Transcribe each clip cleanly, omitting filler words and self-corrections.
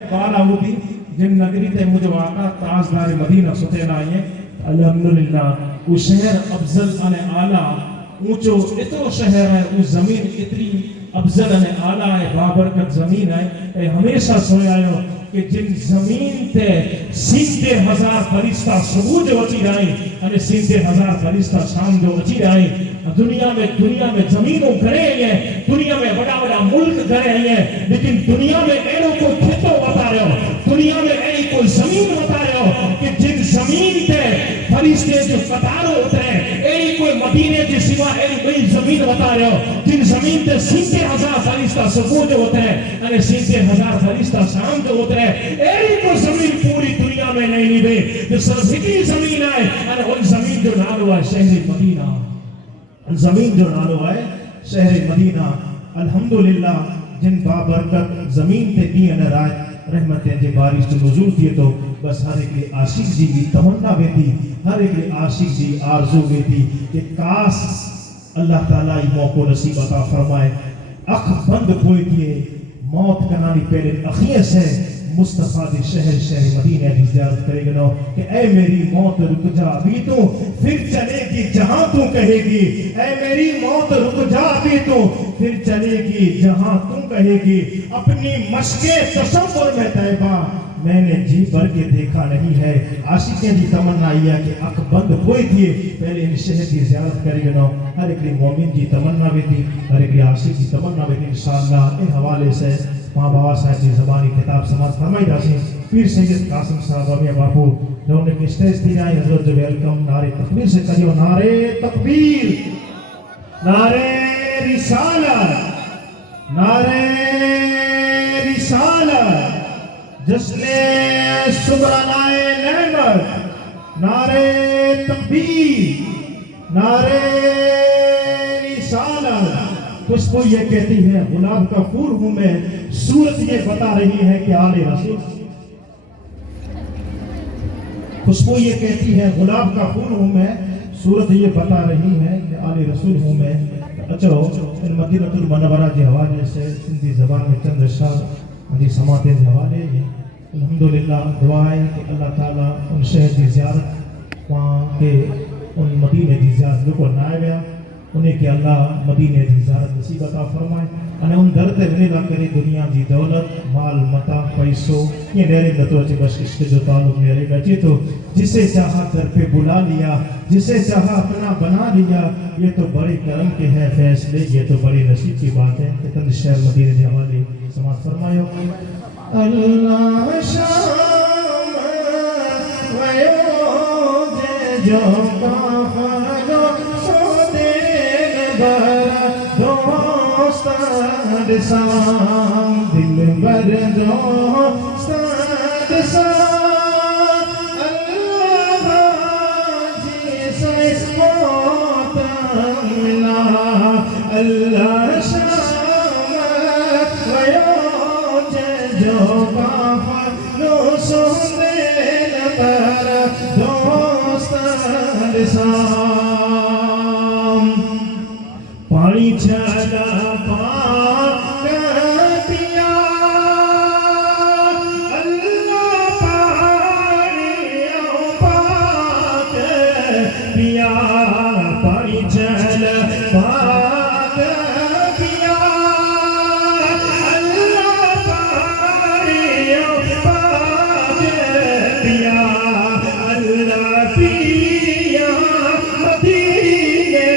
बाल आऊदी जिन नगरी ते मुझे आका ताजदार मदीना सुतेला आए अल्हम्दुलिल्लाह वो शहर अफजल अने आला ऊंचो इतो शहर है उस जमीन इतनी अफजल अने आला है बाबरकत जमीन है ए हमेशा सोयायो कि जिन जमीन ते 70,000 फरिश्ता सुबह जो अची रहे अने 70,000 फरिश्ता शाम जो अची रहे दुनिया में जमीनों घणे हैं दुनिया में बड़ा मुल्क घणे हैं लेकिन दुनिया में एड़ो को खेतो बता रहे हो दुनिया में ऐसी कोई जमीन बता रहे हो कि जिन जमीन पे फरिश्ते जो कतारों उतरे ऐसी कोई मदीने के सिवा ऐसी कोई जमीन बता रहे हो जिन जमीन पे 70,000 फरिश्ता सुबह जो उतरे अने 70,000 फरिश्ता शाम जो उतरे ऐसी कोई जमीन पूरी दुनिया में नहीं निभे जो सरफिकी जमीन है अने उन जमीन जो नालो है शहर मदीना जमीन जो नालो है शहर मदीना अल्हम्दुलिल्लाह जिन बाबरकत जमीन ते दी अने रात रहमतें जे बारिश जो नुज़ूल थिए तो बस हर एक आशिक जी की तमन्ना वेती हर एक आशिक जी आरज़ू वेती कि काश अल्लाह ताला ई मौको नसीब अता फरमाए अख बंद कोई दिए मौत कनानी पहले अखियां से मुस्तफा दे शहर मदीना की ज़ियारत करेगा कि ऐ मेरी मौत रुक जा अभी तो फिर चलेगी जहां तू कहेगी ऐ मेरी मौत रुक जा अभी तो फिर चलेगी जहां तू कहेगी अपनी मशके तसव्वुर में तैबा मैंने जी भर के देखा नहीं है आशिक़ें की तमन्ना आई है कि अख बंद कोई दिए पहले इन शहर की ज़ियारत करेगा हर एक मोमिन की तमन्ना भी थी हर एक आशिक की तमन्ना भी थी इंशाअल्लाह इन हवाले से मां बाबा साहब की ज़बानी किताब समाज फरमाई दासी पीर सैयद कासिम साहब अमिया बापू जो उन्हें स्टेज दी जाए हजरत जो वेलकम नारे तकबीर से करियो नारे तकबीर नारे रिसालत जश्ने सुबरानाए नेमत नारे तकबीर नारे रिसालत खुशबू ये कहती है गुलाब का फूल हूं मैं सूरत ये बता रही है कि आले रसूल खुशबू ये कहती है गुलाब का फूल हूं मैं सूरत ये बता रही है कि आले रसूल हूं मैं अचो इन मदीनतुल मुनव्वरा के हवाले से सिंधी ज़बान में चंद अशआर मुझे समाते के हवाले अल्हम्दुलिल्लाह दुआ है कि अल्लाह ताला उन शहर की ज़ियारत वहाँ के उन मदीने की ज़ियारत को ना आया उन्हें कि अल्लाह मदीने की ज़ियारत नसीब अता फरमाए अने उन दर ते वनेला करे दुनिया की दौलत माल मता पैसो ये मेरे नतो अचे बस इश्क जो ताल्लुक मेरे बचे तो जिसे चाहा दर पे बुला लिया जिसे चाहा अपना बना लिया ये तो बड़े करम के है फैसले ये तो बड़ी नसीब की बात है कि तंद शहर मदीने के हवाले समाज फरमायो अल्लाह शाम वयो जो काफलो दोस्तान साम दिल भर दोस्तान साम अल्लाह जी से मोतमिला अल्लाह शाम वयो जो काफलो सोने पर दोस्तान साम पानी चला पाक पिया अल्लाह पाक पिया पानी चला पाक पिया अल्लाह पाक पिया अल्लाह पिया मदीने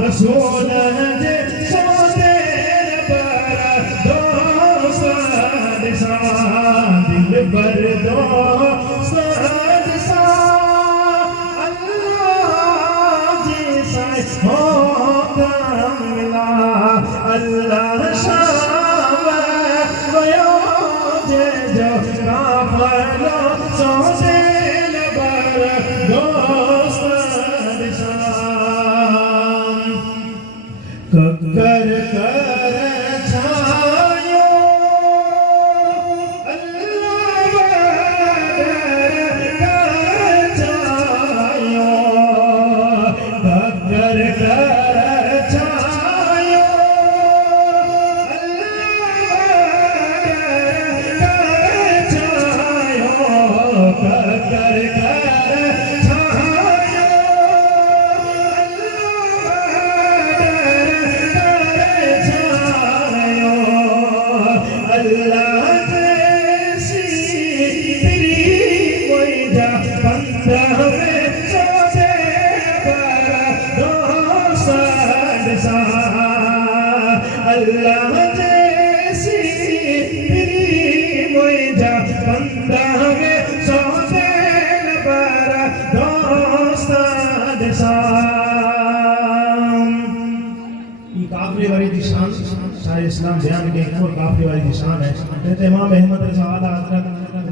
रसूल जे सोने पर दोस्त पर दोस्त सा अल्लाह जैसा हो मिला अल्लाह शाम गयो जे जो काफलो सोचे पर दोस्त सा कर कर छायो अल्लाह कर छायो कर छायो अल्लाह छायो अल्लाह जैसी तेरी मुझा बंदा में सोचे पर दोस्त सा ये काफले वाली निशान शायद इस्लाम बयान के और काफले वाली निशान है कहते इमाम अहमद रज़ा आला हज़रत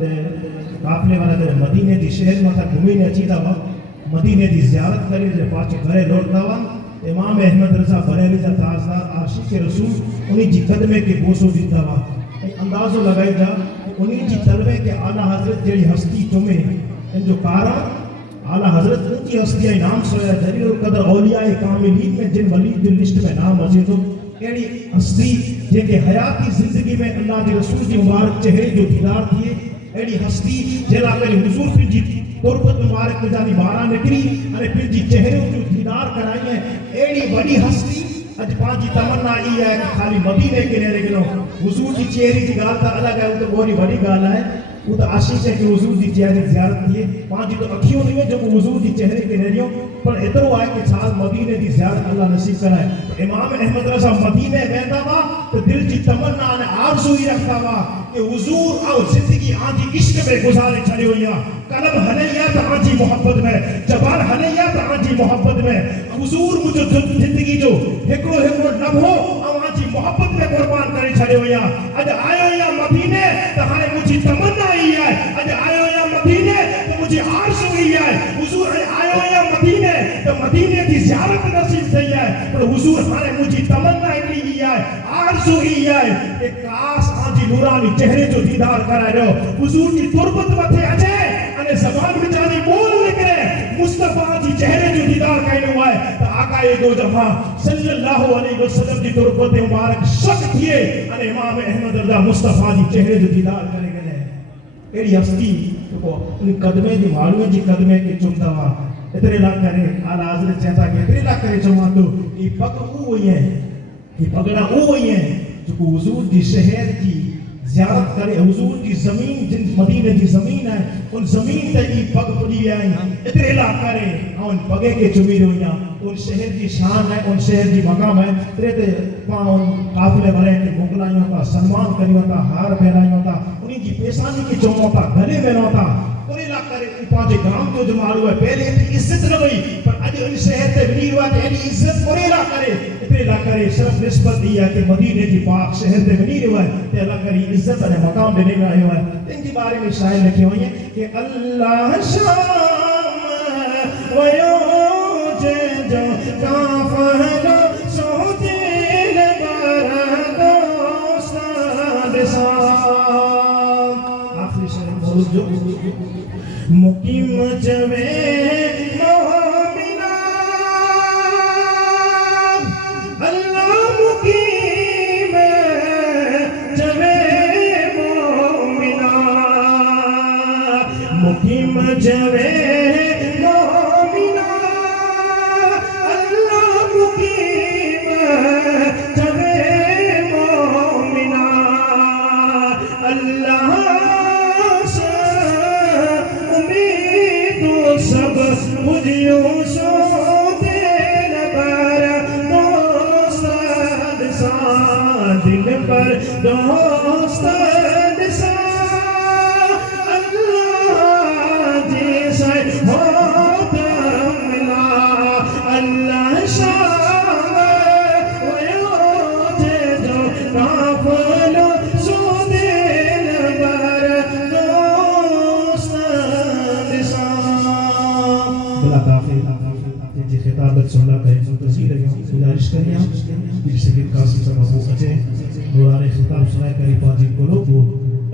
काफले वाला ते मदीने दी शहर में था घूमीने अची था मदीने दी ज़ियारत करी जे पाछे घरे लौटता हुआ इमाम अहमद रज़ा बरेली जा ताजदार आशिक रसूल उन्हीं जी कदमे के बोसो दीता हुआ अंदाजो लगाई जा उन्हीं जी तलबे के आला हजरत जेड़ी हस्ती चुमे इन जो कारण आला हजरत उनकी हस्ती नाम सोया जलील कदर औलिया कामिलीन में जिन वली की लिस्ट में नाम अचे तो एड़ी हस्ती जेके हयाती जिंदगी में अल्लाह के रसूल जी मुबारक चेहरे जो दीदार थिए एड़ी हस्ती जेला करे हुजूर फिर जी तुरबत मुबारक में जानी बारा निकली अरे फिर जी चेहरे जो दीदार कराई है एड़ी बड़ी हस्ती अज पांची तमन्ना ई है कि खाली मदीने के नेरे गिनो हुजूर जी चेहरे की गाल था अलग है वो तो बहुत बड़ी गाल है वो तो आशीष है कि हुजूर जी चेहरे की ज़ियारत किए पांची तो अखियों नहीं है जो हुजूर जी चेहरे के नेरियो पर इतरो आए कि साल मदीने की ज़ियारत अल्लाह नसीब कराए तो इमाम अहमद रज़ा मदीने वेंदा वा तो दिल की तमन्ना ने आरज़ू ही रखता वा कि हुजूर आओ जिंदगी आंधी इश्क में गुजारे छड़े होया कलम हलैया तो आंधी मोहब्बत में जबान हलैया तो आंधी मोहब्बत में हुजूर मुझे जिंदगी जो हिकड़ो हिकड़ो लम्हो आंधी मोहब्बत में कुर्बान करे छड़े होया अज आयो या मदीने तो हाने मुझी तमन्ना ही है अज आयो या मदीने तो मुझे आरज़ू ही है हुजूर आयो या मदीने तो मदीने की ज़ियारत नसीब थई है पर हुजूर हाने मुझी तमन्ना ही है आरज़ू ही है कि काश आंधी नूरानी चेहरे जो दीदार कराए रहो हुजूर की तुरबत मथे अचे अने ज़बान में जानी बोल निकले मुस्तफा जी चेहरे जो दीदार कइनो है तो आका दो दफा सल्लल्लाहु अलैहि वसल्लम की तुरबत मुबारक शक थिए अने इमाम अहमद रज़ा मुस्तफा जी चेहरे जो दीदार करे गले एड़ी हस्ती को उन कदमे दी मालूम जी कदमे के चुमदा वा इतने ला करे आला हज़रत चाहता के इतने ला करे चुमा तो ये पग वो है ये पगड़ा वो है जो हुजूर दी शहर की ज़ियारत करे हुजूर की ज़मीन जिन मदीने की ज़मीन है उन ज़मीन ते ई पग पड़ी है इतने ला करे उन पगे के चुमी रोया उन शहर की शान है उन शहर की मकाम है तेरे ते पाउन काफले भरे के मोगलाइयों का सम्मान करियो था हार पहनाइयो था उन्हीं की पेशानी की चुमो था गले में नोता उन्हीं ला करे पांच गांव तो जो मालूम है पहले इज्जत न हुई पर आज उन शहर ते विली हुआ ते एनी इज्जत उन्हीं ला करे इतने ला करे सिर्फ निस्बत दिया कि मदीने की पाक शहर ते विली हुआ है ते अल्लाह करी इज्जत और मकाम देने में आया है इनके बारे में शायर लिखे हुए हैं कि अल्लाह शाम वयो जे जो काफला सोते बारा दोस्त सा आखिरी शेर बोल जो मुकीम जवे मोमिना अल्लाह मुकीम जवे मोमिना मुकीम जवे मोमिना अल्लाह मुकीम जवे मोमिना अल्लाह सब बुझियो सो दिल पर दोस्त सा दिल पर दोस्त सा गुजारिश करिए कि सैयद कासिम साहब अबू अजय नूरानी खिताब सुनाए करी पाजी को लोग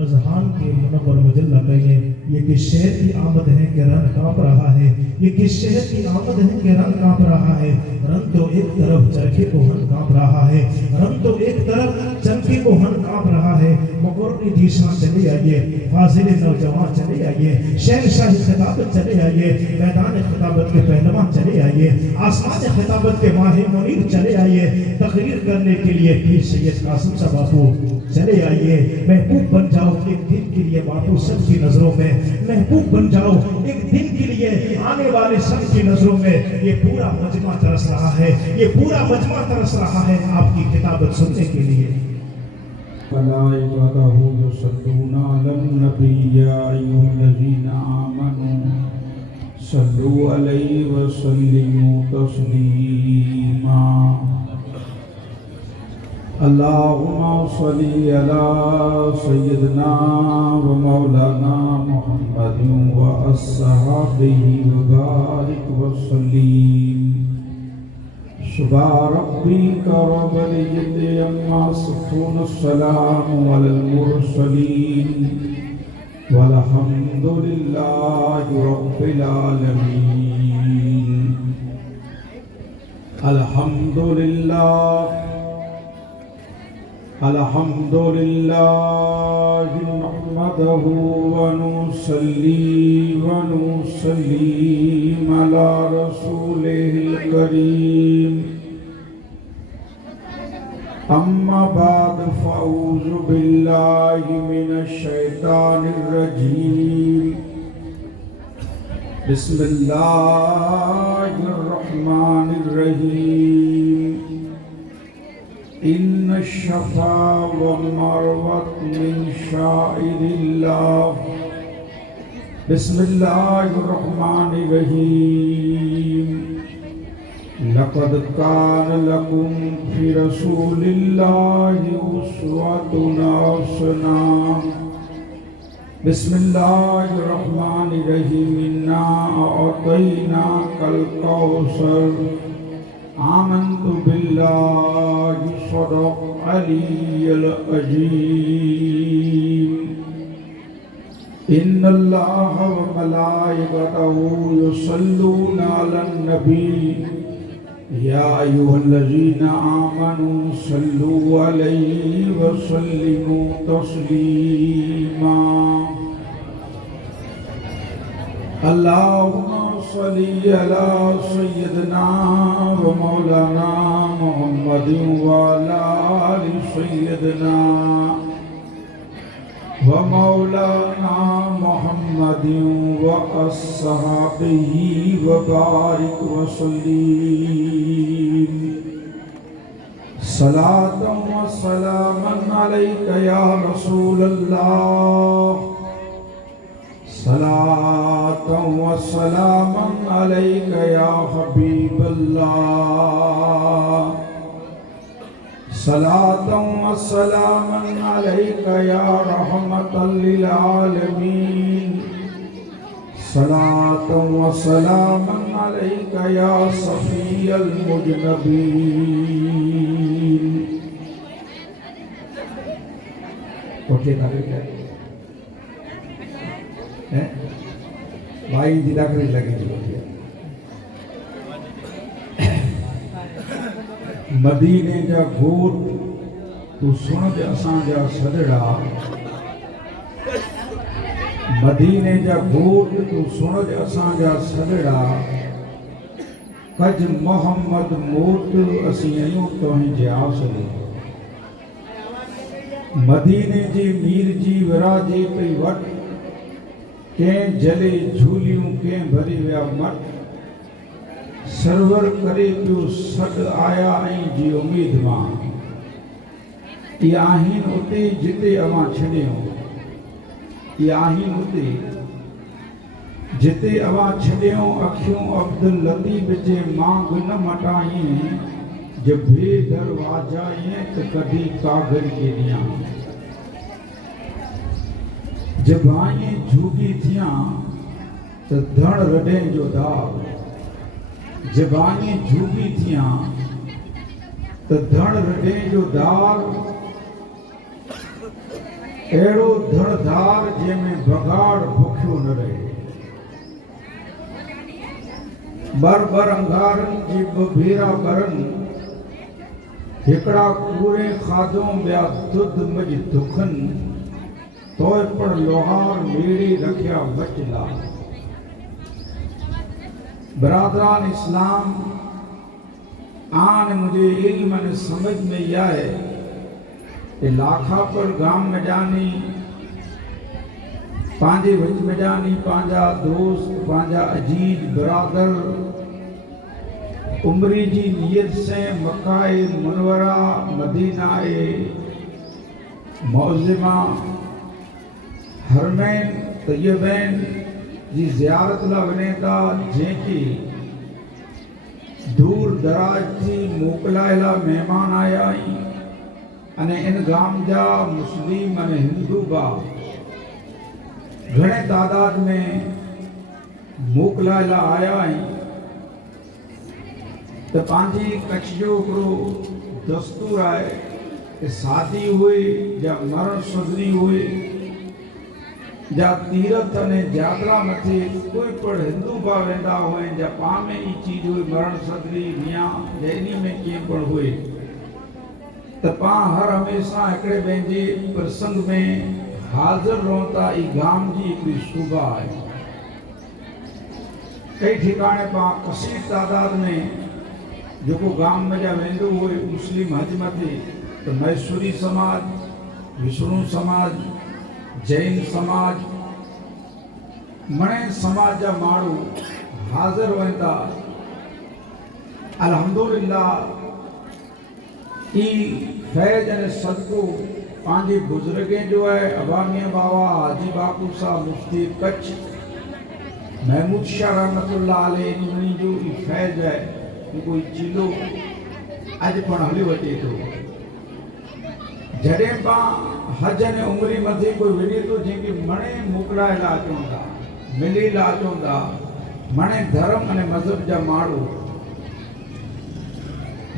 अजहान के मुनव्वर मुजल्ला कहिए ये किस शहर की आमद है कि रन कांप रहा है, ये किस शहर की आमद है कि रन कांप रहा है। रन तो एक तरफ चरखे को हन कांप रहा है, रन तो एक तरफ चरखे को हन कांप रहा है। मगरनी जीशान चले आइए, फाजिल नौजवान चले आइए, शहनशाही खिताबत चले आइए, मैदान खिताबत के पहलवान चले आइए, आसमान खिताबत के माहिर मुनीर चले आइए। तकरीर करने के लिए पीर सैयद कासिम साहब बापू चले आइए। महबूब बन जाओ एक दिन के लिए बापू सबकी नजरों में, महबूब बन जाओ एक दिन के लिए आने वाले सबकी नजरों में। ये पूरा मजमा तरस रहा है, ये पूरा मजमा तरस रहा है आपकी किताबत सुनने के लिए। मलाइकतहु युसल्लूना अलन नबी या अय्युहल्लज़ीना आमनू सल्लू अलैहि व सल्लिमू तस्लीमा। अल्लाहुम्मा सल्ली अला सय्यिदना व मौलाना मुहम्मदिन व अस्सहाबिही व बारिक व सल्लिम। सुबहान रब्बिका रब्बिल इज्जति अम्मा यसिफून, अस्सलामु अलल मुरसलीन वल्हम्दुलिल्लाहि रब्बिल आलमीन। अल्हम्दुलिल्लाह अल्हम्दुलिल्लाहि नहमदहु व नुसल्ली व नुसल्लिम अला रसूलिहिल करीम। अम्मा बाद फ़अऊज़ु बिल्लाहि मिनश शैतानिर रजीम। बिस्मिल्लाहिर रहमानिर रहीम। इन्न शफ़ा व मरवत मिन शाइरिल्लाह। बिस्मिल्लाहिर रहमानिर रहीम। लक़द कान लकुम फ़ी रसूलिल्लाहि उस्वतुन हसना। बिस्मिल्लाहिर रहमानिर रहीम। इन्ना अअतैनाकल कौसर। आमन्तु बिल्लाहि सदक़ अलिय्युल अज़ीम। इन्नल्लाह व मलाइकतहु युसल्लूना अलन नबी या अय्युहल्लज़ीना आमनू सल्लू अलैहि व सल्लिमू तस्लीमा। अल्लाहुम्मा सल्ली अला सय्यिदना व मौलाना मुहम्मदिन व अला आलि सय्यिदना व मौलाना मुहम्मदिन व अस्सहाबिही व बारिक व सल्लीम। सलातन व सलामन अलैका या रसूलल्लाह। सलातन व सलामन अलैका या हबीबल्लाह। सलातन व सलामन अलैका या रहमतल लिल आलमीन। सलातन व सलामन अलैका या सफीयल मुजनबीन। ओके हैं भाई जिला करे लगे मदीने जा घोट तू सुन असां जा सदड़ा। मदीने जा घोट तू सुन असां जा सदड़ा। कज मोहम्मद मोट असीं आहियूं तुंहिंजे आसरे। मदीने जे मीर जी विराजे पई वट। कें जले झूलियूं कें भरी विया मट। सरवर करे पियो सॾ आया ऐं जी उम्मीद मां। इहे आहिनि उते जिते अवां छॾियो। इहे आहिनि उते जिते अवां छॾियो। अखियूं अब्दुल लतीफ़ जे मांग न मटाईं। जब दरवाजा त कढी कागड़ के ॾियां। जब आईं झूगी थियां त धड़ रॾे जो दाग। जब आईं झूगी थियां त त धण रढे जो धार अहिड़ो धण धार जंहिंमें बगाड़ भुखियो न रहे। बर बर अंगारनि जी ॿ भेरा बरनि हिकिड़ा कूड़े खाधो ॿिया दुध मझ दुखनि तोय पण लोहार मेड़े रखिया बचला। बरादरान इस्लाम आन मुझे इल्म ने समझ में यह है कि लाखा पर गाम में जानी पांजे वच में जानी पांजा दोस्त पांजा अजीज बरादर उमरी जी नियत से मक्काए मुनवरा मदीनाए मौज़िमा हरमैन तय्यबैन जी ज़ियारत ला वने था जेकी दूर दराज थी मोकलायला मेहमान आया आई अने इन गाम जा मुस्लिम अने हिंदू बा घणे तादाद में मोकलायला आया आई। तो पांजी कच्छ जो हिकिड़ो दस्तूर आहे कि शादी हुई या मरण सुधरी हुई या तीरथ ने यात्रा मथे कोई पण हिंदू बा वेंदा हुए या पाण में ई चीज हुई मरण सदरी मियाँ जैनी में कीअं पण हुई त पाण हर हमेशा हिकिड़े ॿिए जे प्रसंग में हाज़िर रहूं था। ई गाम जी हिकिड़ी शोभा आहे। कई ठिकाणे पाण कसीर तादाद में जेको गाम में जा वेंदो हुए मुस्लिम हज मथे तो मैसूरी समाज विष्णु समाज जैन समाज मणे समाज जा माण्हू हाज़िर वेंदा। अल्हम्दुलिल्लाह ई फैज अने सदको पंहिंजे बुज़ुर्गें जो है अबामिया बाबा हाजी बापू साहब मुफ्ती कच्छ महमूद शाह रहमतुल्लाह अलैह इन्हनि जो ई फैज है कोई चीलो अज पण हलियो अचे थो। जॾहिं पाण हज ने उमरी मथे कोई वञे थो जंहिंखे मणे मोकिलाइला अचूं था मिलीला अचूं था मणे धर्म अने मज़हब जा माण्हू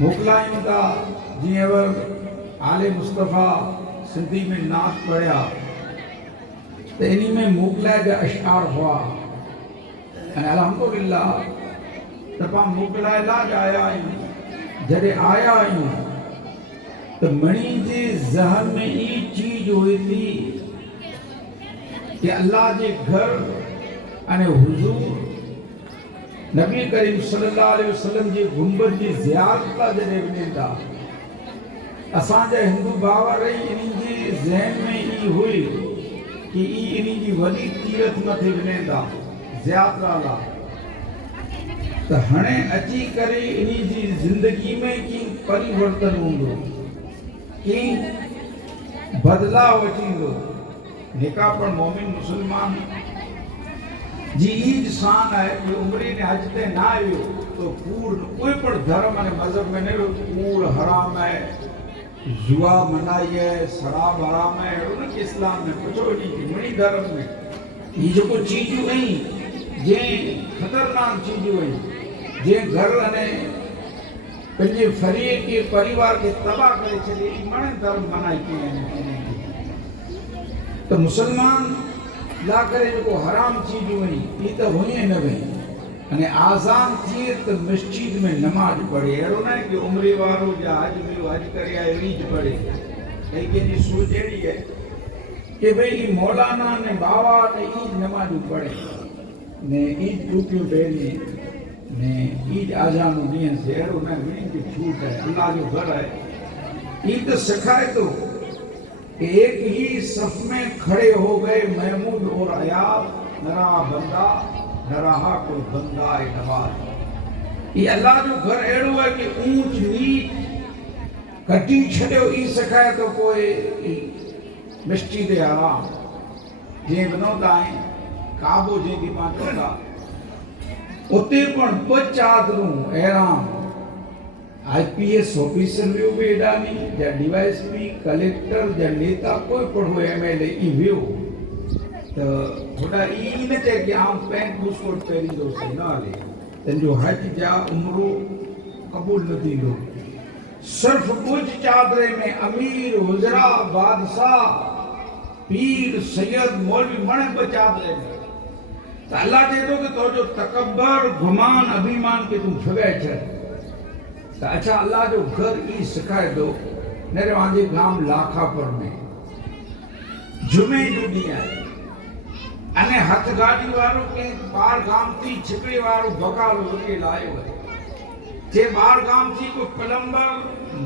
मोकिलायूं था। जीअं वर आले मुस्तफ़ा सिंधी में नात पढ़िया त इन में मोकिलाए जा अशआर हुआ ऐं अल्हम्दुलिल्लाह त पाण मोकिलाइला आया आहियूं। जॾहिं आया आहियूं त मणी जे ज़हन में ई चीज हुई थी कि अल्लाह जे घर अने हुजूर नबी करीम सल्लल्लाहु अलैहि वसल्लम जी गुंबद जी ज़ियारत ला जॾहिं वञनि था असांजा हिंदू भावर इन्हनि जे ज़हन में ई हुई कि ई इन्हनि जी वॾी तीरथ मथे वञनि था ज़ियारत ला त हाणे अची करे इन्ही जी ज़िंदगी में कीअं परिवर्तन हूंदो कीअं बदलाव अचींदो। निकाह पण मोमिन मुसलमान जी ई शान है कि उमरी ने हज ते ना आयो तो पूर्ण कोई पण धर्म अने मज़हब में नहीं कूड़ हराम है जुआ मनाई है शराब हराम है उन के इस्लाम में पुछो नहीं मणी धर्म में ये जो को चीजूं नहीं जे खतरनाक चीजूं हैं जे घर अने पंहिंजे फरीए के परिवार के तबाह करे छॾे मणे धर्म मनाई कई तो मुसलमान ला करे जो हराम चीजूं आहिनि ई त हुई न वई अने आज़ान थिए त मस्जिद में नमाज पढ़े अहिड़ो न आहे कि उमिरि वारो या हज वियो हज करे आयो ईद पढ़े। ऐं कंहिंजी सोच अहिड़ी है कि भई ई मौलाना ने बाबा ने ईद नमाजूं पढ़े ने ईद टूटियूं पहिरीं ने ईद आज़ान ॾींहं से अहिड़ो न ॿिन्हिनि खे छूट है अल्लाह जो घर है। ईद सिखाए तो एक ही सफ में खड़े हो गए महमूद और अयाब न रहा बंदा न रहा कोई बंदा नवाज। ये अल्लाह जो घर अहिड़ो है कि ऊंच नीच कटी छॾियो ई सिखाए तो कोई मस्जिद हराम जीअं वञो था काबो जंहिंखे पाण चवंदा उते पण ॿ चादरूं अहिड़ाम आईपीएस ऑफिसर वियो बि हेॾानी या डीवाईएसपी कलेक्टर या नेता कोई पण हो एमएलए ई वियो त थोड़ा ई न चए कि आउं पैंट बूस्कोट पहिरींदोसीं न हले तंहिंजो हज जा उमिरो क़बूल न थींदो सिर्फ कुछ चादरे में अमीर हुजरा बादशाह पीर सैयद मौलवी मणे ब चादरे में तो अल्लाह चए थो कि तो जो तकबर गुमान अभिमान के तू छुगाए छे तो अच्छा अल्लाह जो घर ई सिखाए दो मेरे वांजे गांव लाखापुर में जुमे जो डी है अने हथ गाड़ी वारो के बार गांव थी छिकड़ी वारो बकालो के लायो है जे बार गांव थी को प्लम्बर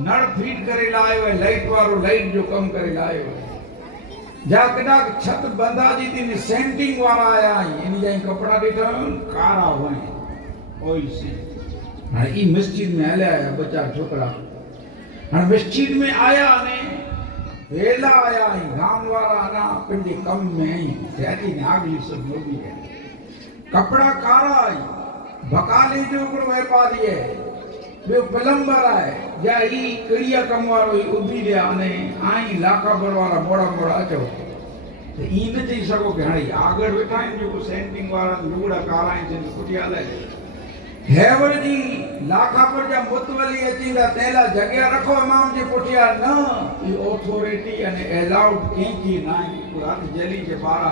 नड़ फीट करे लायो है लाइट वारो लाइट जो कम करे लायो है जा कदा छत बंधा जी थी सेंटिंग वाला आया इन जाई कपड़ा देखा कारा हुए ओई से हां ई मस्जिद में आया है बच्चा छोकरा हां मस्जिद में आया ने वेला आया गांव वाला ना पिंडी कम में आई त्याती ने आगली सब लोगी है कपड़ा कारा आई बकाले जो ऊपर व्यापारी है वे प्लम्बर है या ई कड़िया कम वालो ई उभी रे ने आई लाखा भर वाला मोड़ा मोड़ा अचो तो ई न चई सको कि हाणे आगर वेठा आहिनि जो सेंटिंग वाला लूड़ा कारा आहिनि कुटिया ले हेवर जी लाखापुर जा मुतवली अचींदा तेला जगह रखो इमाम जे पुठिया न ई ऑथोरिटी अने अलाउड कंहिंजी न आहे कोई हथ जली जे पारा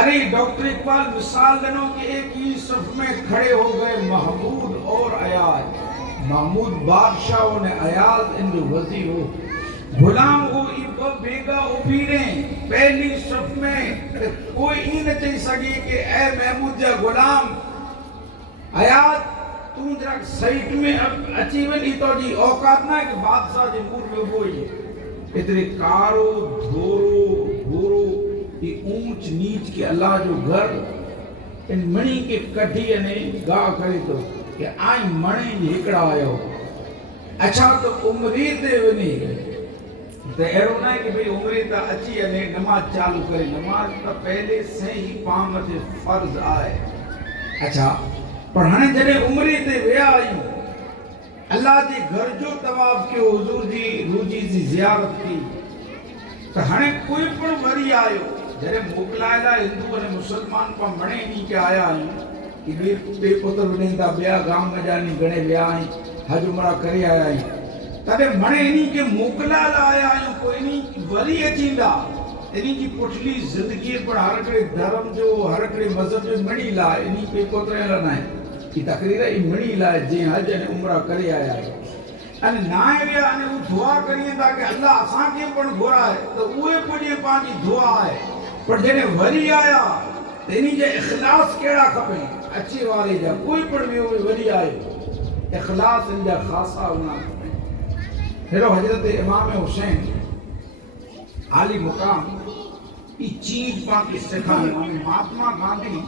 अरे डॉक्टर इकबाल मिसाल देनो कि एक ही सफ में खड़े हो गए महमूद और अयाज महमूद बादशाह ने अयाज इन जो वजीर हो गुलाम हो इब बेगा उभी ने पहली सफ में कोई ई न चई सके कि ए महमूद जा गुलाम अयाज तू जरा साइड में अची वनी तो जी औकात ना कि बादशाह जे मुंह में बोई इतने कारो धोरो घोरो ये ऊंच नीच के अल्लाह जो घर इन मणि के कढी ने गा करे तो कि आई मणे हिकड़ा आयो अच्छा तो उमरी ते वनी तो एरो ना कि भाई उमरी ता अची ने नमाज चालू करे नमाज तो पहले से ही पाम ते फर्ज आए अच्छा पर हाने जने उमरी ते वे आई अल्लाह जे घर जो तवाफ के हुजूर जी रूजी जी जियारत की तो हाने कोई पण वरी आयो जरे मोकलायला हिंदू और मुसलमान पर मणे नहीं के आया है कि बे पुत्र वनेंदा बिया गांव में जानी गणे बिया आई हज उमरा करे आया है तबे मणे नहीं के मोकलायला आया है कोई नहीं वरी अचींदा इनी की पुठली जिंदगी पर हर करे धर्म जो हर करे मजहब जो मणी ला इनी पे पुत्र ला ना की तकरीर ई मणी ला जे हज ने उमरा करे आया है अने नाय विया अने वो दुआ करिए ता कि अल्लाह असा के पण घोरा है तो उए पुजे पानी दुआ है पर जने वरी आया तेनी जे इखलास केड़ा खपे अच्छी वाले जा कोई पण भी वरी आयो इखलास इन जा खासा होना हेरो हजरत इमाम हुसैन आली मुकाम ई चीज पा के सिखाने महात्मा गांधी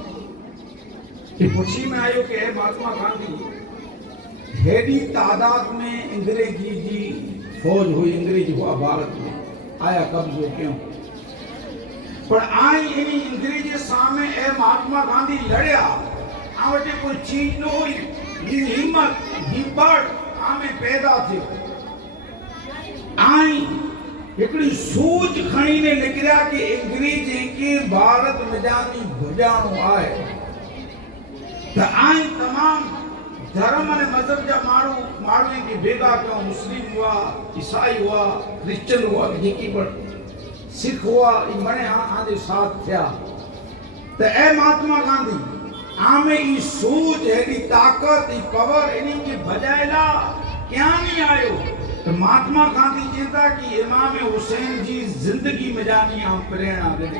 के पुछी में आयो कि महात्मा गांधी हेडी तादाद में अंग्रेजी जी फौज हुई अंग्रेज हुआ भारत में आया कब्जो क्यों पर आई इनी अंग्रेजी सामने ए महात्मा गांधी लड़या आवटे कोई चीज न हुई ये हिम्मत हिम्मत आमे पैदा थे आई एकड़ी सोच खणी ने निकला कि अंग्रेज के भारत में जानी भजानो आए तो आई तमाम धर्म ने मजहब जा मारू की भेगा क्यों मुस्लिम हुआ ईसाई हुआ क्रिश्चियन हुआ जेकी पर सिख हुआ ई मने आजे साथ थिया तो ए महात्मा गांधी आमे ई सोच हेडी ताकत ई पावर इनी की बजायला क्या नहीं आयो तो महात्मा गांधी चेता कि इमाम हुसैन जी जिंदगी में जानी हम प्रेरणा दे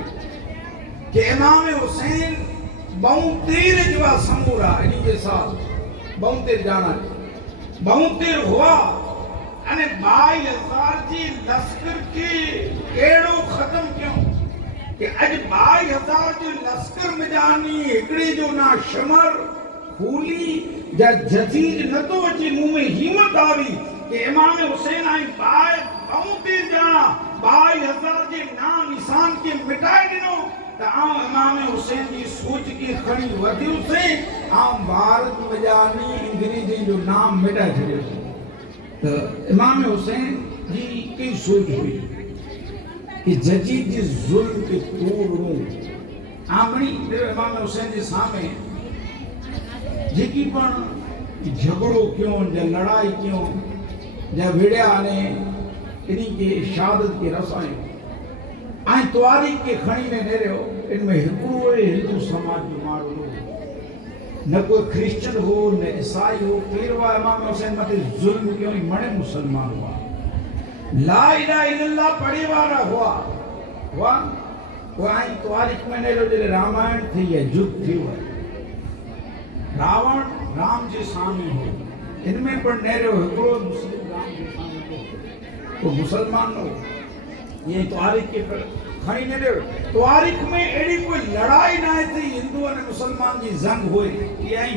कि इमाम हुसैन बहुतेर जवा समूरा इनी के साथ बहुतेर जाना बहुतेर हुआ अने 22,000 जी लश्कर के केड़ो खत्म क्यों कि अज 22,000 जो लश्कर में जानी एकड़े जो ना शमर फूली या जजीज न तो अची मुंह में हिम्मत आवी कि इमाम हुसैन आई बाय बहुतेर जाना 22,000 जे नाम निशान के मिटाए दिनो तो आम इमाम हुसैन की सोच की खड़ी वधियो से आम भारत में जानी अंग्रेजी जो नाम मिटा छड़ियो तो इमाम हुसैन जी की सोच हुई कि जजीद जी जुल्म के तोड़ूं आमणी इमाम हुसैन जे सामने जेकी पण झगड़ो क्यों या लड़ाई क्यों या विड़िया ने इन्हीं के शहादत के रसायूं आई तवारीख के खणी ने नेरियो इनमें हिकिड़ो हिंदू समाज जो माण्हू न कोई क्रिश्चियन हो न ईसाई हो केरवा इमाम हुसैन मथे जुल्म कयो मणे मुसलमान हुआ ला इलाहा इल्लल्लाह पढ़े वाला हुआ वो आई तवारीख में नेरियो जॾहिं रामायण थी है युद्ध थी है रावण राम जे साम्हूं हो इनमें पण नेरियो हिकिड़ो मुस्लिम राम जे साम्हूं हो वो मुसलमान हो ये तवारीख के खणी ने तवारीख में एड़ी कोई लड़ाई ना थी हिंदू और मुसलमान की जंग हुई ये आई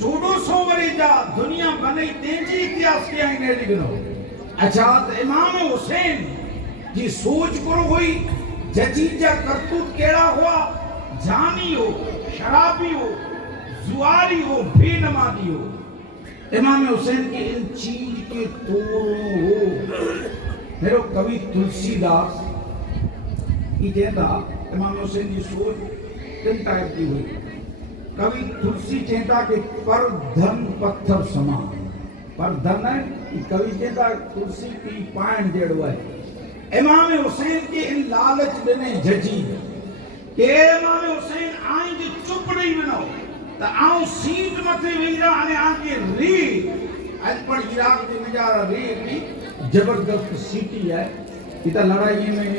1400 वरी जा दुनिया बने तेजी इतिहास के आई ने लिखनो अच्छा तो इमाम हुसैन जी सोच करो हुई जजीजा करतूत केड़ा हुआ जानी हो शराबी हो जुआरी हो बेनमाजी हो इमाम हुसैन के इन चीज के तोड़ो हो मेरो कवि तुलसीदास ये कहता इमाम हुसैन की सोच किन टाइप की हुई कवि तुलसी कहता कि पर धन पत्थर समान पर धन है कवि कहता तुलसी की पाण जेड़ो है इमाम हुसैन के इन लालच देने जजी के इमाम हुसैन आई जो चुप नहीं बनो तो आऊं सीट मथे वेरा ने आके री आज पर इराक के नजारा री की जबरदस्त सीटी है इता लड़ाई में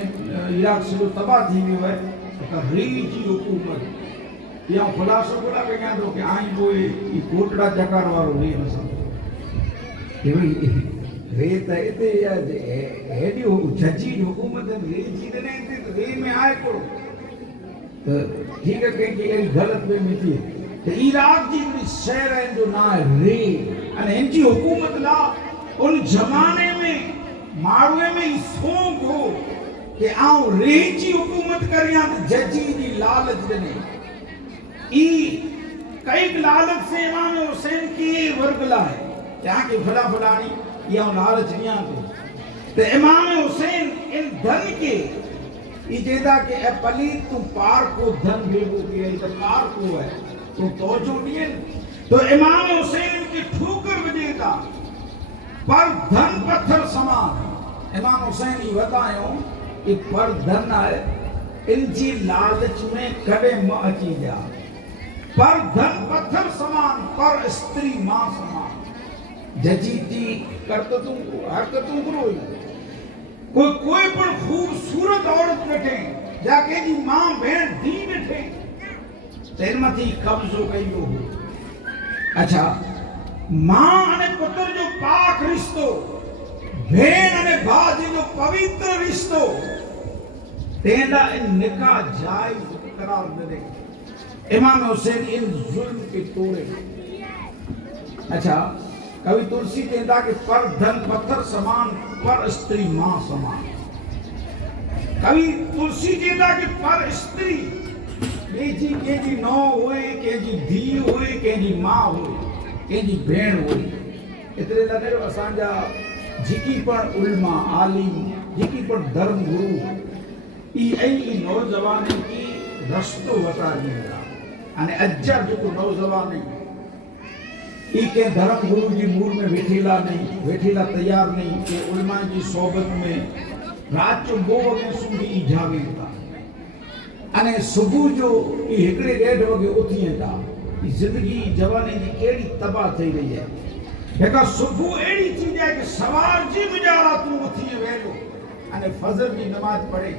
इराक से तबाह थी वियो है तो री जी हुकूमत या खुलासो बोला के क्या दो कि आई वो ये कोटड़ा जकार वालो री न सब के भाई रे त इते या हेडी हो जजी हुकूमत रे जी ने रे में आए को तो ठीक है कि ये गलत में मिटी तो इराक जी शहर है जो ना रे अने इनकी हुकूमत ला उन जमाने में मारवे में सोंग हो कि आऊं रे जी हुकूमत करिया तो जजी जी लालच देने ई कई लालच से इमाम हुसैन की वर्गला है क्या कि फला फलानी या लालच नहीं तो इमाम हुसैन इन धन के ये जेदा के ए पली तू पार को धन भेगो के तो पार को है तो तोजो दिए तो इमाम हुसैन की ठोकर बजेगा पर धन पत्थर समान इमाम हुसैन ये बतायो कि पर धन है इनकी लालच में कड़े म अची जा पर धन पत्थर समान पर स्त्री मां समान जजी जी करततों को हरकतों को कोई पण खूबसूरत औरत बैठे जाके जी मां बहन दी बैठे तेर मथी कब्जो कयो हो अच्छा मां अने पुत्र जो पाक रिश्तो भेण अने भाउ जो पवित्र रिश्तो तेंदा इन निकाह जायज करार दे इमाम हुसैन इन जुल्म के तोड़े अच्छा कवि तुलसी कहता कि पर धन पत्थर समान पर स्त्री मां समान कवि तुलसी कहता कि पर स्त्री के जी नौ होए के जी धी होए के जी मां होए के जी भेण होए इतने लगे असांजा जिकी पण उलमा आलिम जिकी पण धर्म गुरु ई नौजवान की रस्तो बता दिया अने अज्जा जो नौजवान ई के धर्म गुरु जी मूल में वेठीला तैयार नहीं के उलमा की सोबत में रात जो 2 वगे सुधी जावे था अने सुबह जो एकड़े 1:30 वगे उथिए था जिंदगी जवानी की केड़ी तबाह थई रही है बेका सुबह एड़ी चीज है कि सवार जी गुजारा तू उथिए वेलो अने फजर की नमाज पढ़े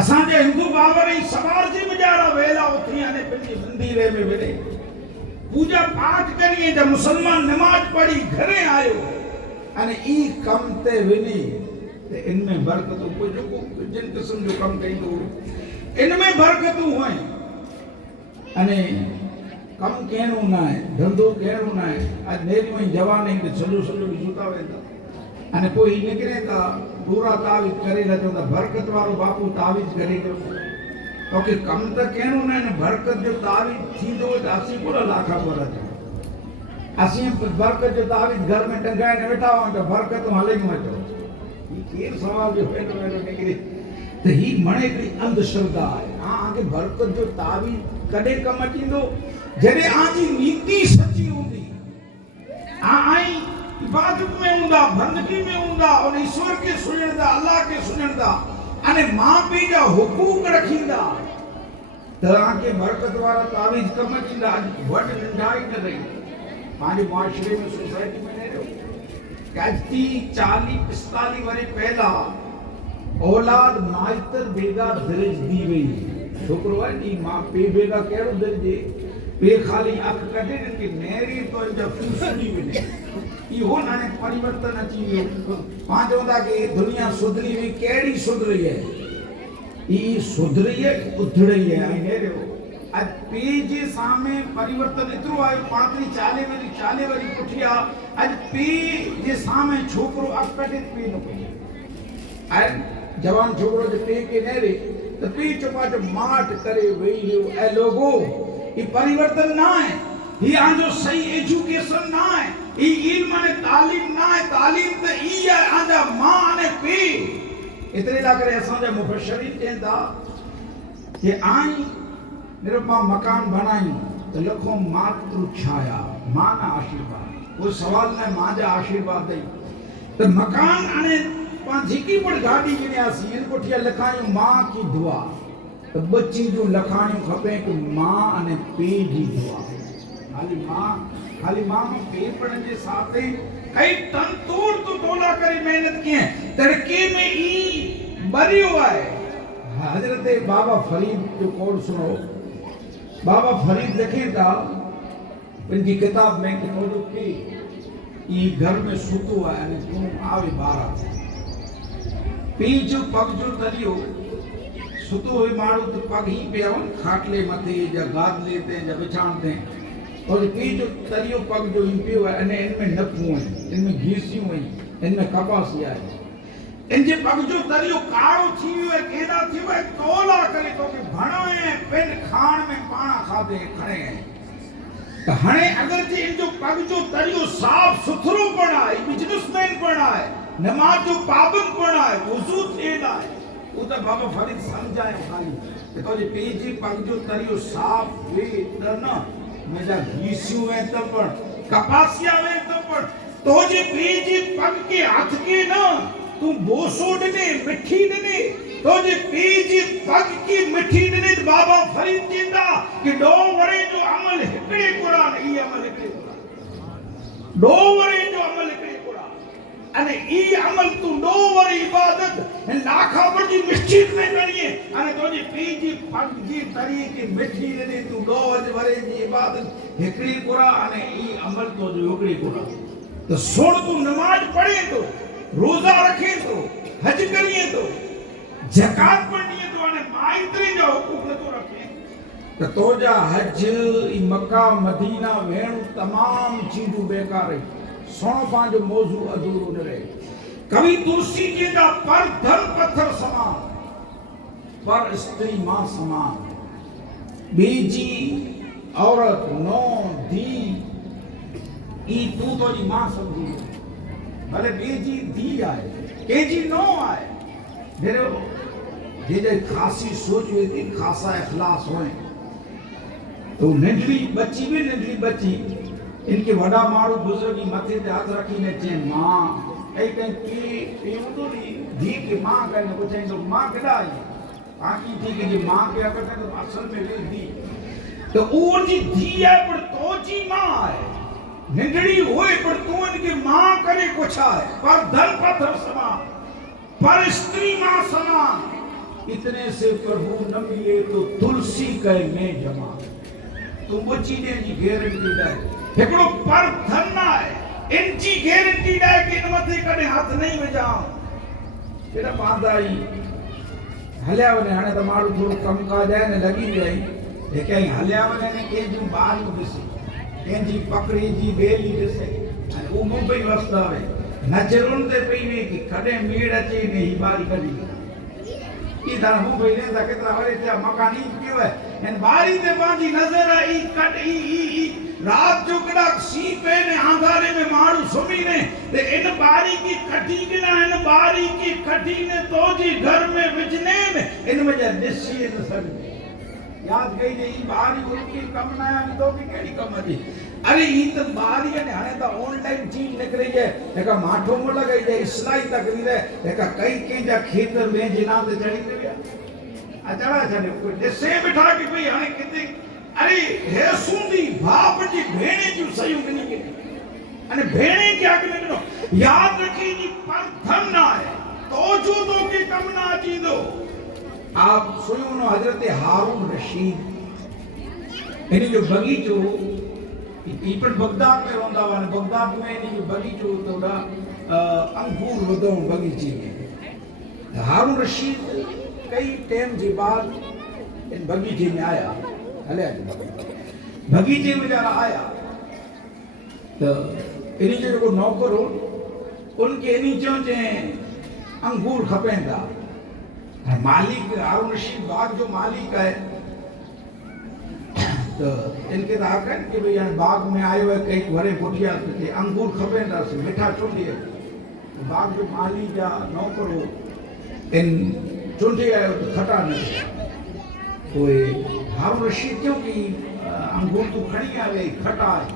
असा जे हिंदू बाबर ही सवार जी गुजारा वेला उथिए अने पंहिंजे मंदिर में वेले पूजा पाठ करिए जब मुसलमान नमाज पढ़ी घरे आयो अने ई कम ते विनी ते इनमें बरकत कोई जो जिन किस्म जो कम कई तो इनमें बरकतू होय अने कम केणो ना है धंधो केणो ना है आज नेरी में जवान है सजो जुता वेंदा अने कोई निकरे ता पूरा तावीज करे लतो ता बरकत वारो बापू तावीज करे जो ओके कम त केणो ना ने बरकत जो तावीज थींदो त असी पूरा लाखा पर असी बरकत जो तावीज घर में टंगाए ने बैठा हो तो बरकत हले मचो ये केर सवाल जो वेलो वेलो निकरे तो ही मणे की अंधश्रद्धा है आगे बरकत जो तावीज कदे कम अचींदो जडे आजी नीति सच्ची होंदी आई इबादत में हूंदा, बंदगी में हूंदा, उन ईश्वर के सुञणंदा, अल्लाह के सुञणंदा, अने मां पीउ जा हुकूक रखींदा, तव्हांखे बरकत वारा तावीज़ कम थींदा। वॾ नंढा ई न रही पंहिंजे मुआशरे में, सोसाइटी में रहियो 40-45 वरी पहला औलाद माइतर बेगा दर्ज दी वई। छोकरो है नी मां पे बेगा केड़ो दर्जे पे खाली अख कढे कि नेरी तो जा फूसड़ी वने इहो नाने परिवर्तन अची वियो। पां चवंदा कि दुनिया सुधरी हुई, केड़ी सुधरी है? ई सुधरी है उधड़ी है। ऐं नेरियो अॼु पीउ जे साम्हूं परिवर्तन एतिरो आयो, 35-40 वरी पुठिया अॼु पीउ जे साम्हूं छोकिरो अख कढे पीउ न पुॼे। ऐं जवान छोकिरो जे पीउ खे नेरे त पीउ चुपाचो माठ करे वेही रहियो। ऐं लोगो ई परिवर्तन ना है, ही आजो सही एजुकेशन ना है, ई इल्म ने तालीम ना है। तालीम त ई है आजा मां ने पीउ। इतने ला करे असांजा मुफस्सिरीन चवनि था कि आई निरुपमा मकान बनाई तो लखों मातृ छाया, मां ना आशीर्वाद। वो सवाल ने मां जा आशीर्वाद दई तो मकान आने पां झिकी पड़ गाड़ी गिणयासी इन कोठिया लखायूं मां की दुआ। तो बच्ची जो लखायूं खपे कि मां अने पीउ जी दुआ। खाली मां में पीउ पढ़ण जे साथ कई तन तोड़ तो तोला करे मेहनत की है तड़के में ई बरियो है। हजरत बाबा फरीद जो कौन सुनो, बाबा फरीद लिखे था इनकी किताब में कि मौजूद की ई घर में सुतो है अने तू आवे बारा पी जो पग जो तरियो सुतो हुए मारू तो पग ही पे आवन खाटले मथे या गाद लेते हैं या बिछाते हैं और पी जो तरियो पग जो इन पियो है अने इनमें नखूं हैं, इनमें घीसियूं हैं, इनमें कपासिया है। इनजे पग जो तरियो काड़ो थी वियो है, केदा थी वियो है, तोला करे तो के भणाए पिन खाण में पाणा खादे खणे हैं। तो हणे अगर जे इन जो पग जो तरियो साफ सुथरो पड़ा है, बिजनेसमैन पड़ा है, नमाज जो पाबंद पड़ा है, वुजू थेला है, वो तो बाबा फरीद समझाए खाली तो जे पेजी पग जो तरियो साफ वे त न मेजा घीसियूं है त पण कपासिया वे त पण तो जे पेजी पग के हाथ के न तू बोसो डने मिठी डने तो जे पेजी पग की मिठी डने बाबा फरीद चींदा कि दो वरे जो अमल हिकड़े कुरान ई अमल हिकड़े कुरान दो वरे जो अमल हिकड़े कुरान अने ई अमल तू दो वरे इबादत लाखा बड़ी मस्जिद में करिए अने तो जे पेजी पग जी तरीके मिठी डने तू दो वरे जी इबादत हिकड़ी कुरान अने ई अमल तो जो हिकड़ी कुरान तो सुन तू नमाज पढ़े तो रोजा रखे तो हज करिए तो ज़कात पढ़िए तो अने माइतरी जो हुकूक न तो रखे तो जा हज ई मक्का मदीना वेण तमाम चीजू बेकार है। सोनो पांजो मौजू अधूरो न रहे। कवि तुलसी जी का पर धन पत्थर समान पर स्त्री मां समान बीजी औरत नो दी ई तू तो जी मां समझी भले बीजी दी आए केजी नो आए मेरे जे खासी सोच हुई थी खासा इखलास होए तो नंढड़ी बच्ची भी नंढड़ी बच्ची इनके वड़ा मारू बुजुर्ग मथे ते हाथ रखी ने चे मां ऐ कहीं की उतो दी के मां कहने को चाहिए तो मां केड़ा आई बाकी थी कि जे मां के अगर तो असल में ले दी तो वो जी दी है पर तो जी मां है निंदड़ी होए पर तू इनके मां करे कुछ है पर धन पत्थर समान पर स्त्री मां समान इतने से प्रभु न मिले तो तुलसी कहे में जमा तू बची ने जी गारंटी दे एकड़ो पर धन ना है इनची गारंटी दे कि इन मथे कने हाथ नहीं विजाऊं केड़ा बांधाई हल्या वने हाने त मारू थोड़ो कम का जाए ने लगी जाए लेकिन हल्या वने ने के जो बाल दिसी केंजी पकड़ी जी बेली दिसे अने वो मुंबई वसदा वे नजरुन ते पईने कि कदे मीड़ अचे ने ही बारी कडी ई दान मुंबई ने ता केतरा वरे त्या मकानी पियो है इन बारी ते बांधी नजर आई कट ई रात जो कड़ा सी पे ने आंधारे में मारू सुमी ने ते इन बारी की कटी बिना इन बारी की कटी ने तो जी घर में विजने ने इन में जा निसी न सब याद गई ने ई बारी उनकी कम ना तो की केड़ी कम थी अरे ई त बारी ने हाणे त ऑनलाइन चीज निकरी है एका माठो मो लगाई जाए इस्लाई तकरी रे एका कई के जा खेतर में जिना ते चढ़ी गया अचड़ा छने कोई दिसे बिठा के भई हाणे किते अरे हे सुंदी बाप जी भेणे जो सयू कनी के अने भेणे क्या कने नो याद रखी जी पर धन ना है तो जो तो के कम ना जींदो आप सुनो नो हजरत हारून रशीद इनी जो बगीचो पीपल बगदाद में रोंदा वन बगदाद में इनी जो बगीचो तोड़ा अंगूर वदो बगीचे में हारून रशीद कई टाइम के बाद इन बगीचे में आया हले बगीचे में जरा आया तो इनी जो नौकर हो उनके इनी चोचे अंगूर खपेंदा मालिक हारून रशीद बाग जो मालिक है तो इनके आखन कि भई बाग में आयो है कई वरे पुठिया के अंगूर खपेंदा से मीठा चुंडी है बाग जो माली जा नौकर हो इन चुंडी आयो तो खटा नहीं कोई हारून रशीद क्यों कि अंगूर तो खड़ी आ गई खटा है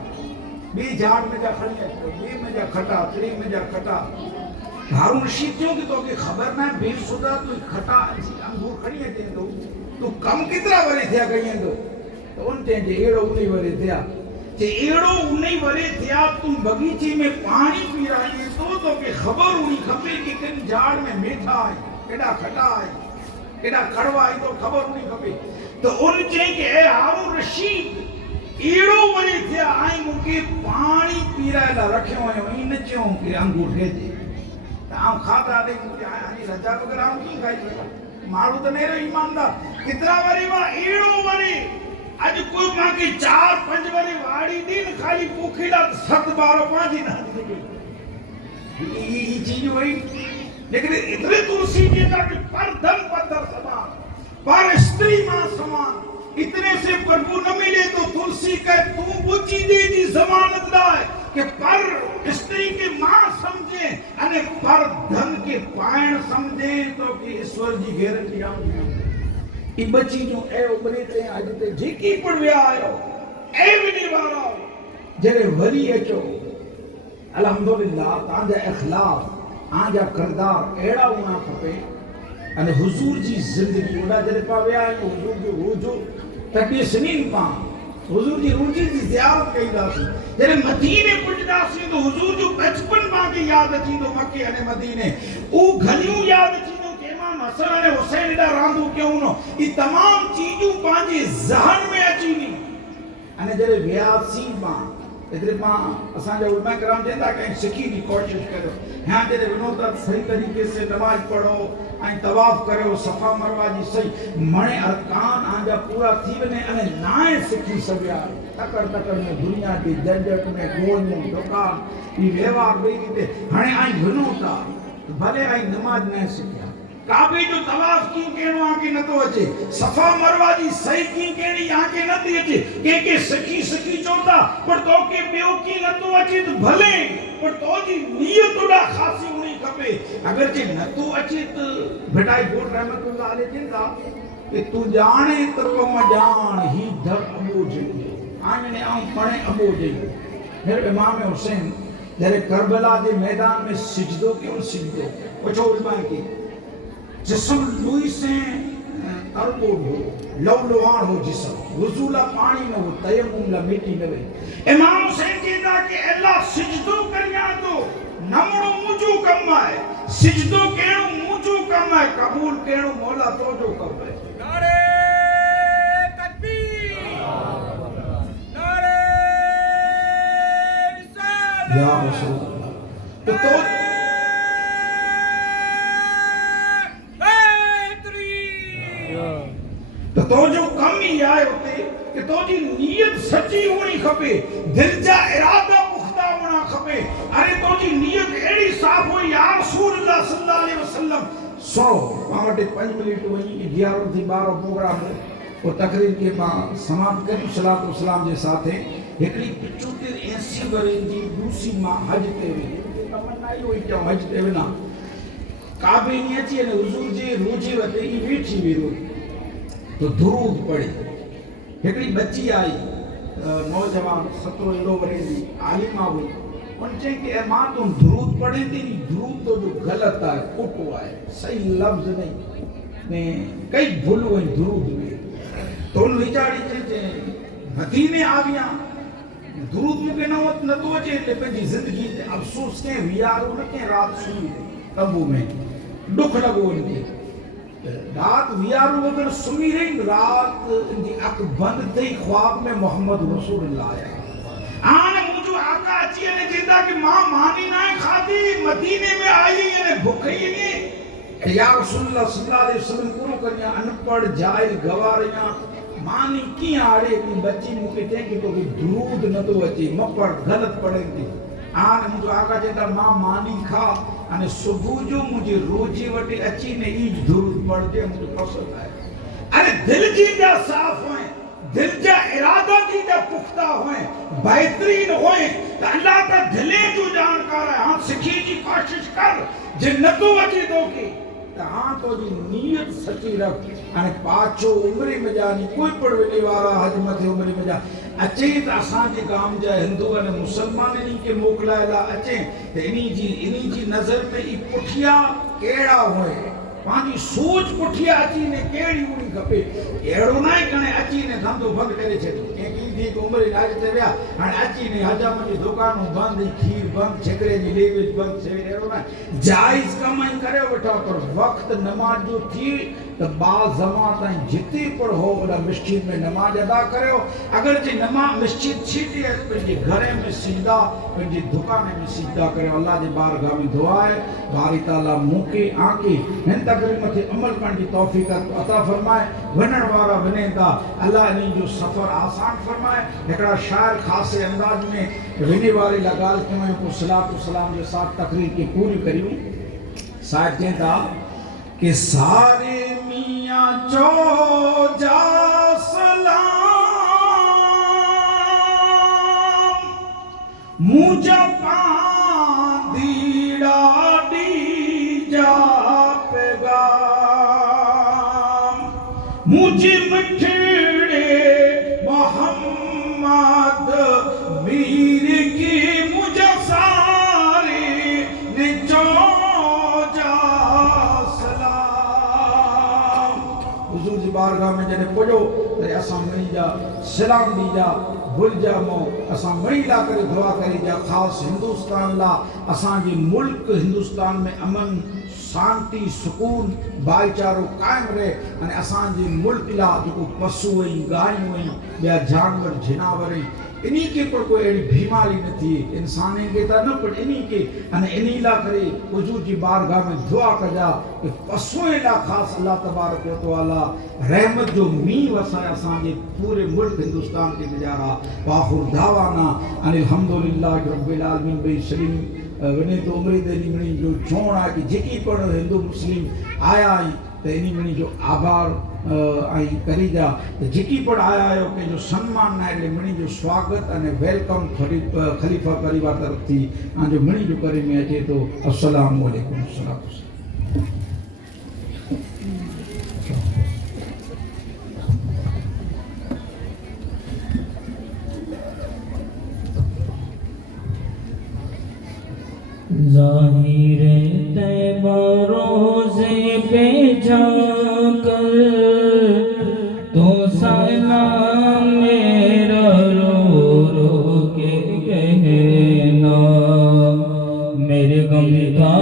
बे झाड़ में जा खड़ी है बे में जा खटा त्री में जा खटा हारून रशीद क्यों कि तो के खबर ना बेसुदा तो खटा अंगूर खड़ी है तो कम कितना वरे थिया कहीं तो उनते जे एड़ो उन्हीं वरे थिया जे एड़ो उन्हीं वरे थिया तुम बगीचे में पानी पी रही तो के खबर उनी खपे कि किन झाड़ में मीठा है केड़ा खटा है केड़ा कड़वा है तो खबर उनी खपे तो उन चे के ए हारून रशीद एड़ो वरे थिया आई मुके पानी पी रहा रखियो है इन चो के अंगूर भेजे ता खाता दे मुके आनी रजा बगर आऊं की खाई मारू तो नेरो ईमानदार कितना वरे वा एड़ो वरे आज कोई मां के 4-5 वरे वाड़ी दिन खाली पोखीला 7-12-5 ना ई चीज वही लेकिन इतने तुलसी जी का कि पर धन पत्थर समान पर स्त्री मां समान इतने से प्रभु न मिले तो तुलसी का तू बुची दे जी जमानत लाए कि पर स्त्री के मां समझे अने पर धन के पायण समझे तो कि ईश्वर जी गारंटी आऊं ई बची जो ए उबरे ते आज ते जेकी पण वे आयो ए विनी वारो जरे वरी अचो अल्हम्दुलिल्लाह ताजा इखलास आजा करदार एड़ा होना खपे अने हुजूर जी जिंदगी ओडा जरे पावे आयो हुजूर जो रोजो तबी सनीन पा हुजूर जी रोजी जी ज़ियारत कईदासी जरे मदीने पुजदासी तो हुजूर जो बचपन मां के याद अची तो मक्के अने मदीने ओ घलियों याद अची हसन ने हुसैन दा रांदू क्यों नो ये तमाम चीजों पांजे जहन में अची नी अने जरे व्यासी मां इधर मां असा जो उलमा कराम देंदा कहीं सिखी की कोशिश करो हां जरे विनोदा सही तरीके से नमाज पढ़ो आई तवाफ करो सफा मरवा जी सही मणे अरकान आजा पूरा थी वने अने नाए सिखी सबिया तकर में दुनिया की जंजट में गोल में दुकान ये व्यवहार बई रीते हणे आई विनोदा भले आई नमाज न सिखिया काबे जो तवाफ की केणो आके न तो अचे सफा मरवा जी सही की केणी आके न थी अचे के सखी चोता पर तो के बेओ की न तो अचे तो भले पर तो जी नियत उड़ा खासी हुनी खपे अगर जे न तो अचे तो बेटाई गोट रहमतुल्लाह अलैहि जिंदा कि तू जाने तो कम जान ही धर अबो जे आने आऊं पणे अबो जे फिर इमाम हुसैन जरे करबला के मैदान में सिजदो क्यों सिजदो पूछो उलमा की जिस्म लुई से अरबो हो लौलवान हो जिस्म वुजूला पानी में हो तयम्मुम ला मिट्टी में वे इमाम हुसैन कहता कि अल्लाह सिजदो करया तो नमड़ो मुजो कम है सिजदो केणो मुजो कम है कबूल केणो मौला तो जो कर है नारे तकबीर नारे रिसालत या रसूल तो तो जो कम ही आए होते कि तो जी नीयत सच्ची होनी खपे दिल जा इरादा पुख्ता होना खपे अरे तो जी नीयत एड़ी साफ हो या रसूलुल्लाह सल्लल्लाहु अलैहि वसल्लम सुनो मावटे 5 मिनट वही 11 थी 12 प्रोग्राम वो तकरीर के बाद समाप्त करी सलात व सलाम जे साथे एकड़ी 75 80 वरे जी दूसरी मां हज ते वे तमन्ना ही होई जो हज ते ना काबे नी अची ने हुजूर जे रोजे वते ई वेठी वी रो तो दुरूद पढ़ी एकड़ी बच्ची आई नौजवान 17 वरे जी आलिमा हुई उन चई कि ए मां तू दुरूद पढ़े थी नी दुरूद तो जो गलत है पुटो है सही लफ्ज नहीं ने कई भूल हुई दुरूद में तो विचारी चे मदीने आ गया दुरूद मुके न तो अचे ले पंहिंजी जिंदगी ते अफसोस के वियारो न के रात सुनी तंबू में दुख लगो इनके रात वियारो वगर सुमी रही रात इनकी अख बंद थी ख्वाब में मोहम्मद रसूलुल्लाह आया आने मुझे आका अच्छी ने कहता कि मां मानी ना खाती मदीने में आई ने भूख ही नहीं या रसूलुल्लाह सल्लल्लाहु अलैहि वसल्लम पूरो करिया अनपढ़ जाहिल गवारिया मानी की आड़े की बच्ची मुके थे कि तो दुरूद न तो अचे मपड़ गलत पढ़े थी आन मुझे आका कहता मां मानी खा अने सुबह जो मुझे रोजी वटे अची ने ई दुरूद पढ़ दे मुझे पसंद है अरे दिल जी जा साफ होए दिल जा इरादा जी जा पुख्ता होए बेहतरीन होए तो अल्लाह का दिले जो जानकार है हां सिखी जी कोशिश कर जे न तो अची तो की हाँ तो जी नीयत सच्ची रख अने पाछो उम्र में जानी कोई पड़वेली वारा हज मथे उम्र में जा अचे त असां जे गांव जा हिंदू अने मुसलमान नी के मोकलायला अचे त इनी जी नजर में ई पुठिया केड़ा होए पांजी सोच पुठिया अची ने केड़ी उनी खपे एड़ो ना कने अची ने धंधो बंद करे छे के की उम्र इलाज ते व्या हाने अची ने हजाम जी दुकान बंद खीर बंद छकरे जी लेवेज बंद से एड़ो ना जायज कमाई करे वठा पर वक्त नमाज जो थी तो बा जमा ताई जिते पर हो ओला मस्जिद में नमाज अदा करो अगर जे नमाज मस्जिद छीटे पंहिंजे घर में सीधा पंहिंजे दुकान में सीधा करे अल्लाह जे बारगाह में दुआ है बारी ताला मुके आके हिन तकरीर मथे अमल करण जी तौफीक अता फरमाए वनण वारा वने ता अल्लाह इन जो सफर आसान फरमाए एकड़ा शायर खासे अंदाज में वने वाले लगाल के मैं को सलात व सलाम के साथ तकरीर की पूरी करियो शायद कहता कि सारे मियां चौजा सलाम मुझा पांदीड़ा डीजा पैगाम मुझे मिठड़े मोहम्मद मीर की मुझे सारे ने चौजा सलाम हुजूर जी बारगाह में जने पढ़ो ते असां मणी जा सलाम दी जा भुल जा मो असां मणी ला करे दुआ करी जा खास हिंदुस्तान ला असां जी मुल्क हिंदुस्तान में अमन शांति सुकून भाईचारो कायम रहे अने असां जी मुल्क ला जो पशु आई गायूं आई या जानवर जिनावर इन्हीं के पर कोई एड़ी बीमारी न थी इंसान के ता न पर इन्हीं के अने इन्हीं ला करे हुजूर जी बारगाह में दुआ कजा कि पशुओं ला खास अल्लाह तबारक व तआला रहमत जो मी वसाए असां जे पूरे मुल्क हिंदुस्तान के नजारा वाखुर दावाना अनिल हम्दुलिल्लाह रब्बिल आलमीन बे सलीम वने तो उम्र दे निमणी जो चोण है कि जेकी पण हिंदू मुस्लिम आया आई तो इनी मनी जो आभार आई करी जा तो जेकी पण आया आयो के जो सम्मान ना ले मनी जो स्वागत अने वेलकम खलीफा परिवार तरफ थी जो मनी जो करे में अचे तो अस्सलाम वालेकुम सलाम ज़ाहिर तैबा रोज़े पे जाकर तो सलाम मेरा रो रो के कहना मेरे गम का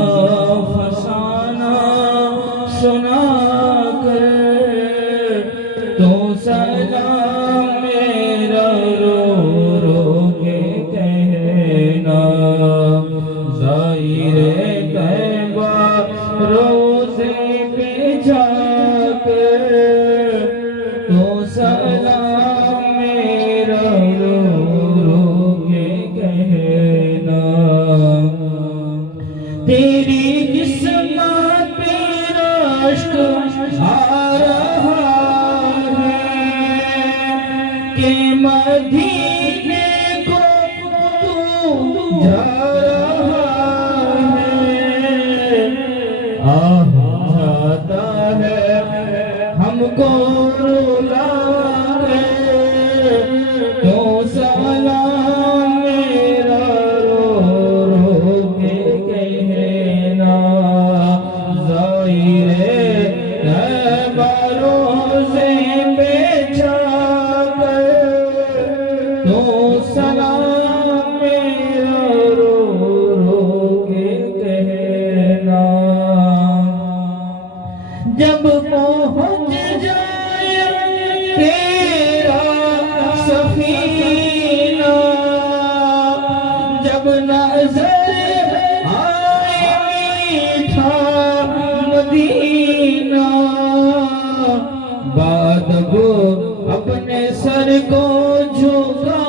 फसाना सुना कर तो सलाम मेरा रो रो के कहना ज़ाहिर तैबा रोज़े पे जाकर तो सलाम मेरा रो रो के कहना तेरी किस्मत पे रश्क आ रहा है कि मदीने को तू जा जाता है हमको रुला के तो तेरा सफीना जब नजर आए मीठा मदीना बाद वो अपने सर को झुका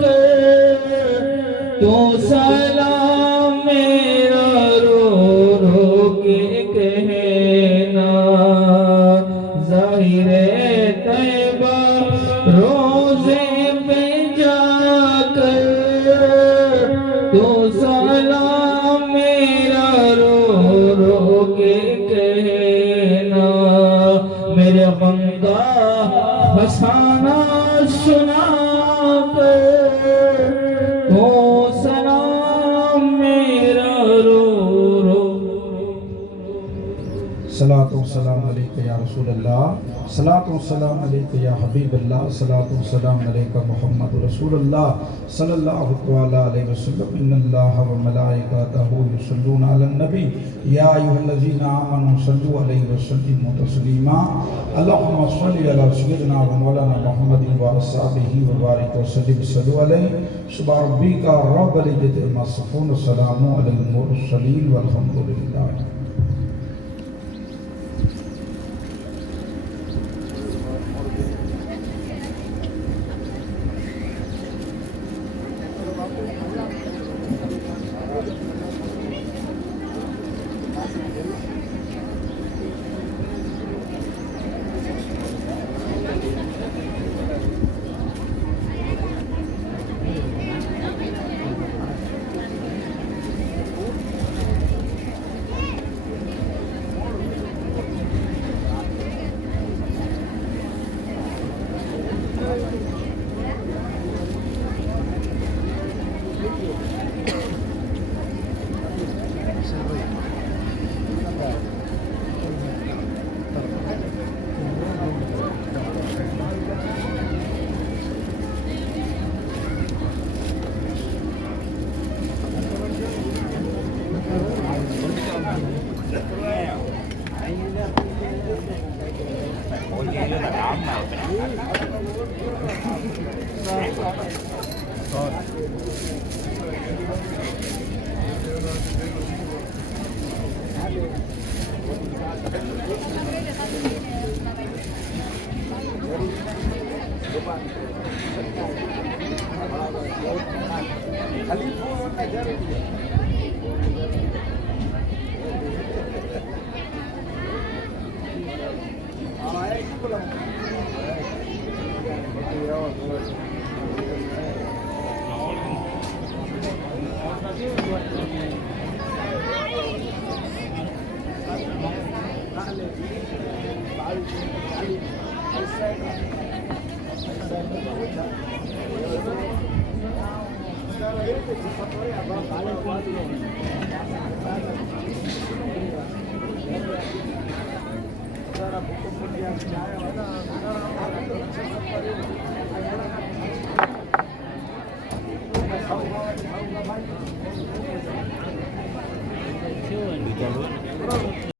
कर तो सलाम मेरा रो रो के कहना ज़ाहिरे तैबा रोज़े पे जाकर तो सलाम मेरा रो रो के कहना मेरे गम का फसाना सुना कर तो सलाम मेरा रो रो सलातो सलाम अलैका या रसूल अल्लाह, सलातो सलाम अलैका या हबीब अल्लाह, सलातो सलाम अलैका मुहम्मद रसूलुल्लाह सल्लल्लाहु तआला अलैहि वसल्लम। इन्नल्लाह व मलाइकतहु युसल्लूना अलन नबी या अय्युहल्लज़ीना आमनू सल्लु अलैहि व सल्लिमू तस्लीमा। अल्लाहुम्मा सल्लि अला सय्यिदिना व मौलाना मुहम्मदिन व अस्हाबिही व बारिक व सल्लिम सल्लु अलैहि सुब्हान रब्बिका रब्बिल इज्जति अम्मा यसिफून व सलामुन अलल मुरसलीन वल्हम्दुलिल्लाह। Betul.